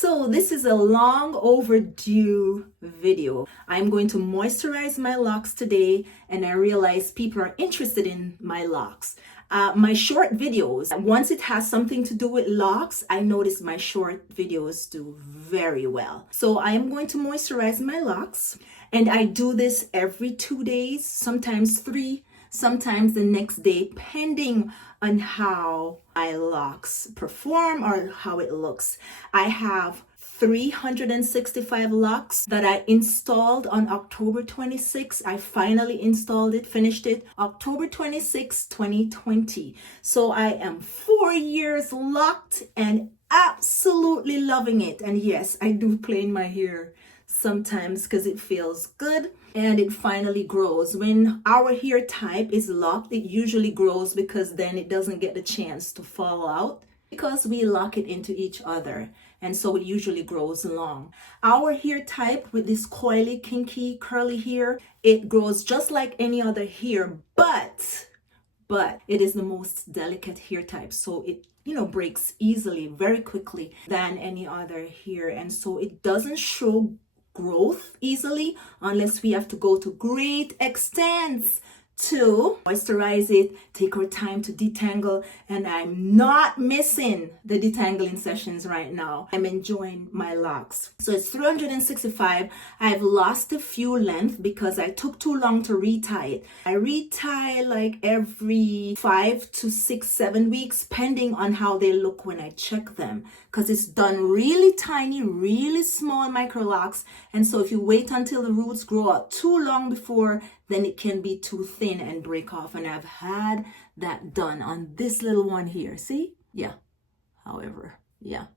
So this is a long overdue video. I'm going to moisturize my locks today, and I realize people are interested in my locks. My short videos, once it has something to do with locks, I notice my short videos do very well. So I am going to moisturize my locks, and I do this every 2 days, sometimes 3, sometimes the next day, depending on how my locks perform or how it looks. I have 365 locks that I installed on October 26. I finally installed it, finished it October 26, 2020. So I am 4 years locked and absolutely loving it. And yes, I do play in my hair sometimes because it feels good and it finally grows. When our hair type is locked, it usually grows because then it doesn't get the chance to fall out because we lock it into each other, and so it usually grows long. Our hair type with this coily, kinky, curly hair, it grows just like any other hair, but it is the most delicate hair type, so it breaks easily, very quickly than any other hair, and so it doesn't show growth easily unless we have to go to great extents to moisturize it, take our time to detangle, and I'm not missing the detangling sessions right now. I'm enjoying my locks. So it's 365. I've lost a few length because I took too long to retie it. I retie like every 5 to 6, 7 weeks, depending on how they look when I check them, because it's done really tiny, really small micro locks. And so if you wait until the roots grow out too long before, then it can be too thin and break off. And I've had that done on this little one here. See? Yeah. However, yeah.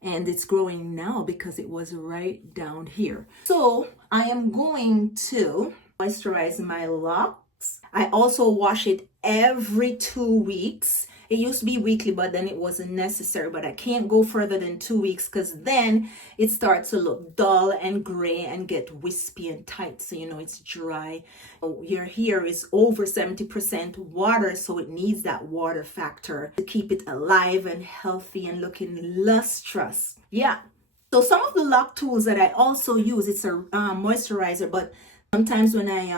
And it's growing now because it was right down here. So I am going to moisturize my locks. I also wash it every 2 weeks. It used to be weekly, but then it wasn't necessary. But I can't go further than 2 weeks because then it starts to look dull and gray and get wispy and tight. So, it's dry. Your hair is over 70% water, so it needs that water factor to keep it alive and healthy and looking lustrous. Yeah. So some of the lock tools that I also use, it's a moisturizer, but sometimes when I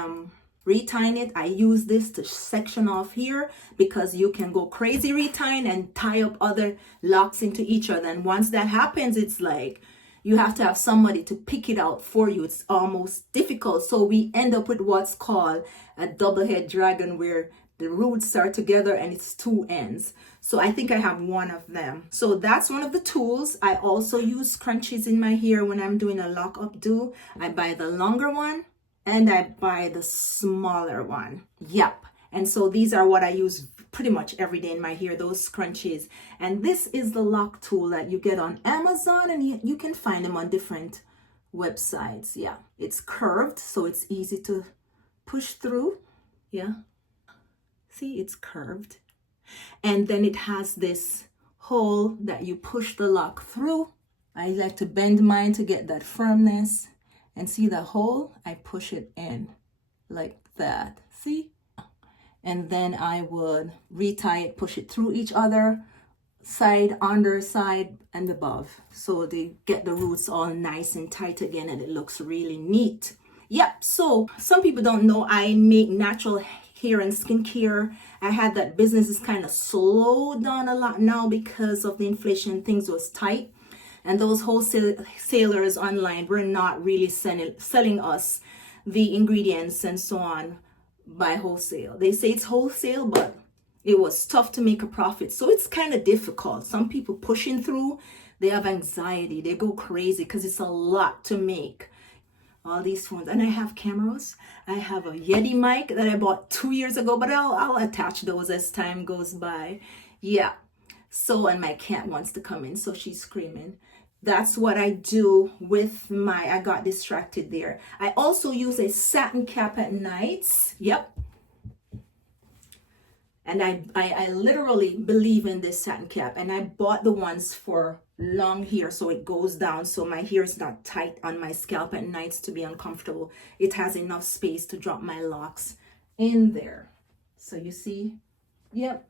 retying it, I use this to section off here because you can go crazy retying and tie up other locks into each other. And once that happens, it's like you have to have somebody to pick it out for you. It's almost difficult. So we end up with what's called a double head dragon, where the roots are together and it's 2 ends. So I think I have one of them. So that's one of the tools. I also use scrunchies in my hair when I'm doing a lock updo. I buy the longer one and I buy the smaller one. Yep. And so these are what I use pretty much every day in my hair, those scrunchies. And this is the lock tool that you get on Amazon, and you can find them on different websites. Yeah. It's curved, so it's easy to push through. Yeah. See, it's curved. And then it has this hole that you push the lock through. I like to bend mine to get that firmness. And see the hole? I push it in like that. See? And then I would retie it, push it through each other, side, underside, and above. So they get the roots all nice and tight again, and it looks really neat. Yep, so some people don't know I make natural hair and skincare. I had that business is kind of slowed down a lot now because of the inflation. Things was tight. And those wholesalers online were not really selling us the ingredients and so on by wholesale. They say it's wholesale, but it was tough to make a profit. So it's kind of difficult. Some people pushing through, they have anxiety. They go crazy because it's a lot to make. All these phones. And I have cameras. I have a Yeti mic that I bought 2 years ago, but I'll attach those as time goes by. Yeah. So, and my cat wants to come in, so she's screaming. That's what I do with I got distracted there. I also use a satin cap at nights. Yep. And I literally believe in this satin cap. And I bought the ones for long hair, so it goes down, so my hair is not tight on my scalp at nights to be uncomfortable. It has enough space to drop my locks in there. So you see, yep.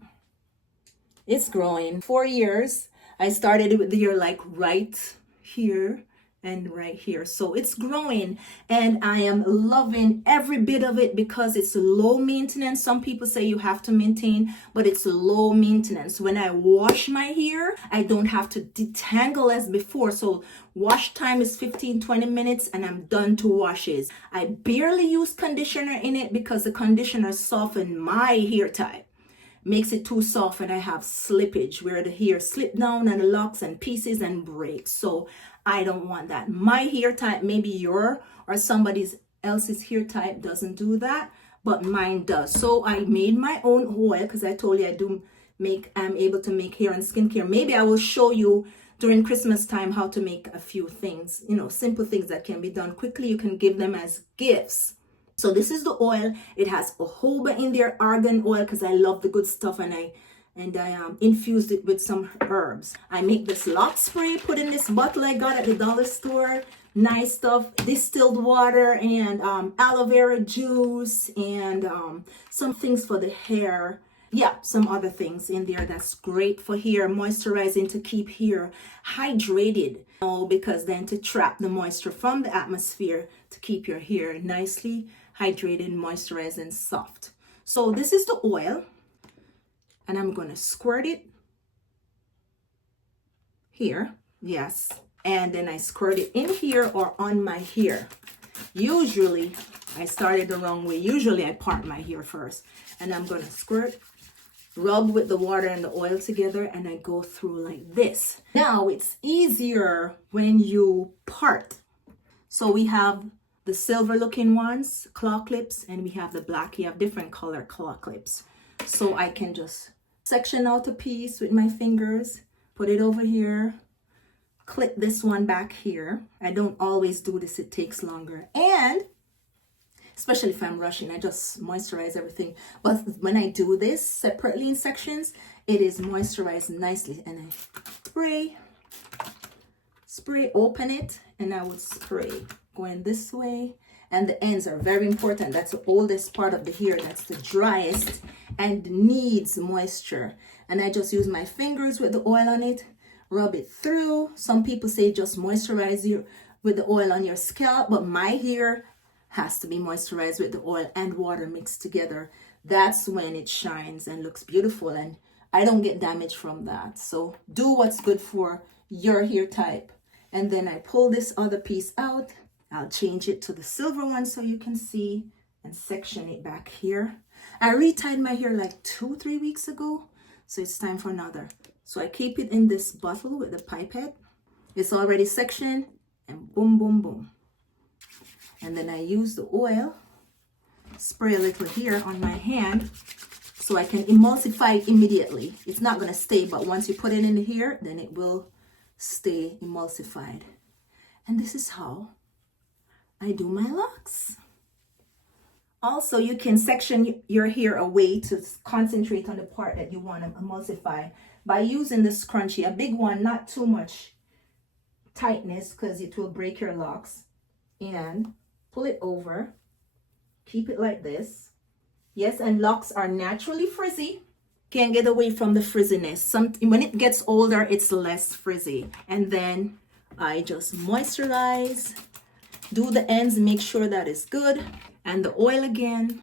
It's growing. 4 years. I started with the hair like right here and right here. So it's growing and I am loving every bit of it because it's low maintenance. Some people say you have to maintain, but it's low maintenance. When I wash my hair, I don't have to detangle as before. So wash time is 15-20 minutes and I'm done to washes. I barely use conditioner in it because the conditioner softens my hair type, makes it too soft, and I have slippage where the hair slip down and the locks and pieces and breaks. So I don't want that. My hair type, maybe your or somebody else's hair type doesn't do that, but mine does. So I made my own oil because I told you I'm able to make hair and skincare. Maybe I will show you during Christmas time how to make a few things, simple things that can be done quickly. You can give them as gifts. So this is the oil. It has jojoba in there, argan oil, because I love the good stuff, and I infused it with some herbs. I make this Locs spray, put in this bottle I got at the dollar store. Nice stuff, distilled water and aloe vera juice and some things for the hair. Yeah, some other things in there that's great for hair, moisturizing to keep hair hydrated. Because then to trap the moisture from the atmosphere to keep your hair nicely hydrated, moisturized, and soft. So this is the oil, and I'm going to squirt it here. Yes. And then I squirt it in here or on my hair. Usually, I started the wrong way. Usually, I part my hair first. And I'm going to squirt, rub with the water and the oil together, and I go through like this. Now, it's easier when you part. So we have the silver looking ones, claw clips, and we have the black. You have different color claw clips. So I can just section out a piece with my fingers, put it over here, clip this one back here. I don't always do this, it takes longer. And especially if I'm rushing, I just moisturize everything. But when I do this separately in sections, it is moisturized nicely. And I spray, open it, and I would spray going this way. And the ends are very important. That's the oldest part of the hair. That's the driest and needs moisture. And I just use my fingers with the oil on it, rub it through. Some people say just moisturize you with the oil on your scalp, but my hair has to be moisturized with the oil and water mixed together. That's when it shines and looks beautiful, and I don't get damage from that. So do what's good for your hair type. And then I pull this other piece out. I'll change it to the silver one so you can see, and section it back here. I retied my hair like 2-3 weeks ago, so it's time for another. So I keep it in this bottle with the pipette. It's already sectioned, and boom, boom, boom. And then I use the oil, spray a little here on my hand so I can emulsify it immediately. It's not going to stay, but once you put it in here, then it will stay emulsified. And this is how I do my locks. Also, you can section your hair away to concentrate on the part that you want to emulsify by using the scrunchie, a big one, not too much tightness because it will break your locks. And pull it over, keep it like this. Yes, and locks are naturally frizzy. Can't get away from the frizziness. When it gets older, it's less frizzy. And then I just moisturize, do the ends, make sure that it's good, and the oil again,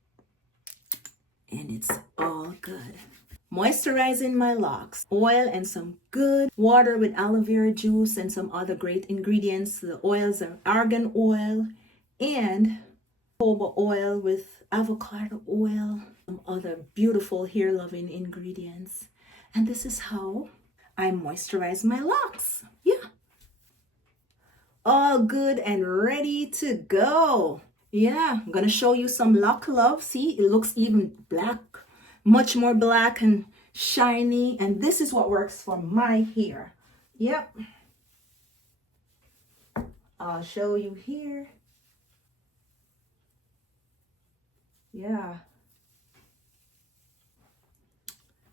and it's all good. Moisturizing my locks, oil and some good water with aloe vera juice and some other great ingredients. The oils are argan oil and jojoba oil with avocado oil, some other beautiful hair loving ingredients. And this is how I moisturize my locks. Yeah. All good and ready to go. Yeah, I'm gonna show you some lock love. See, it looks even black, much more black and shiny. And this is what works for my hair. Yep. I'll show you here. Yeah.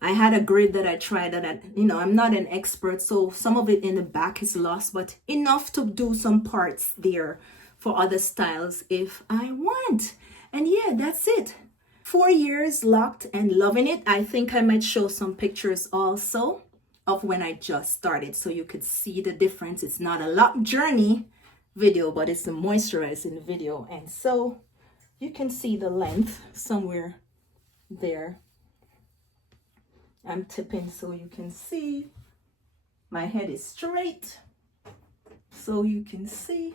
I had a grid that I tried that I'm not an expert, so some of it in the back is lost, but enough to do some parts there for other styles if I want. And yeah, that's it. 4 years locked and loving it. I think I might show some pictures also of when I just started, so you could see the difference. It's not a lock journey video, but it's a moisturizing video. And so you can see the length somewhere there. I'm tipping so you can see. My head is straight, so you can see.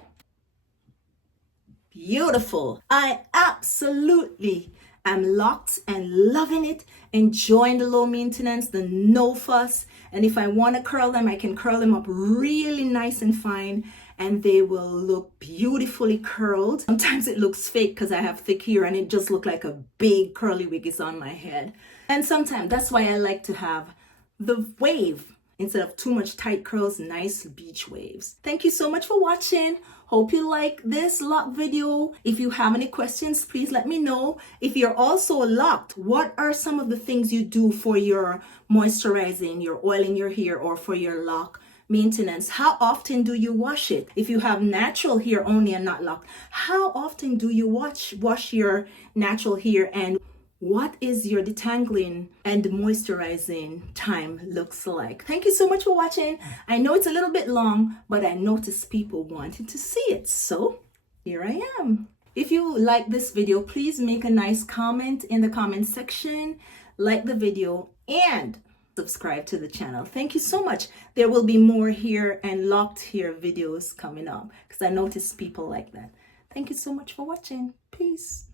Beautiful. I absolutely am locked and loving it, enjoying the low maintenance, the no fuss. And if I want to curl them, I can curl them up really nice and fine, and they will look beautifully curled. Sometimes it looks fake because I have thick hair and it just looks like a big curly wig is on my head. And sometimes that's why I like to have the wave instead of too much tight curls, nice beach waves. Thank you so much for watching. Hope you like this lock video. If you have any questions, please let me know. If you're also locked, what are some of the things you do for your moisturizing, your oiling your hair, or for your lock maintenance? How often do you wash it? If you have natural hair only and not locked, how often do you wash your natural hair, and what is your detangling and moisturizing time looks like? Thank you so much for watching. I know it's a little bit long, but I noticed people wanted to see it, so here I am. If you like this video, please make a nice comment in the comment section, like the video, and subscribe to the channel. Thank you so much. There will be more hair and locked hair videos coming up because I noticed people like that. Thank you so much for watching. Peace.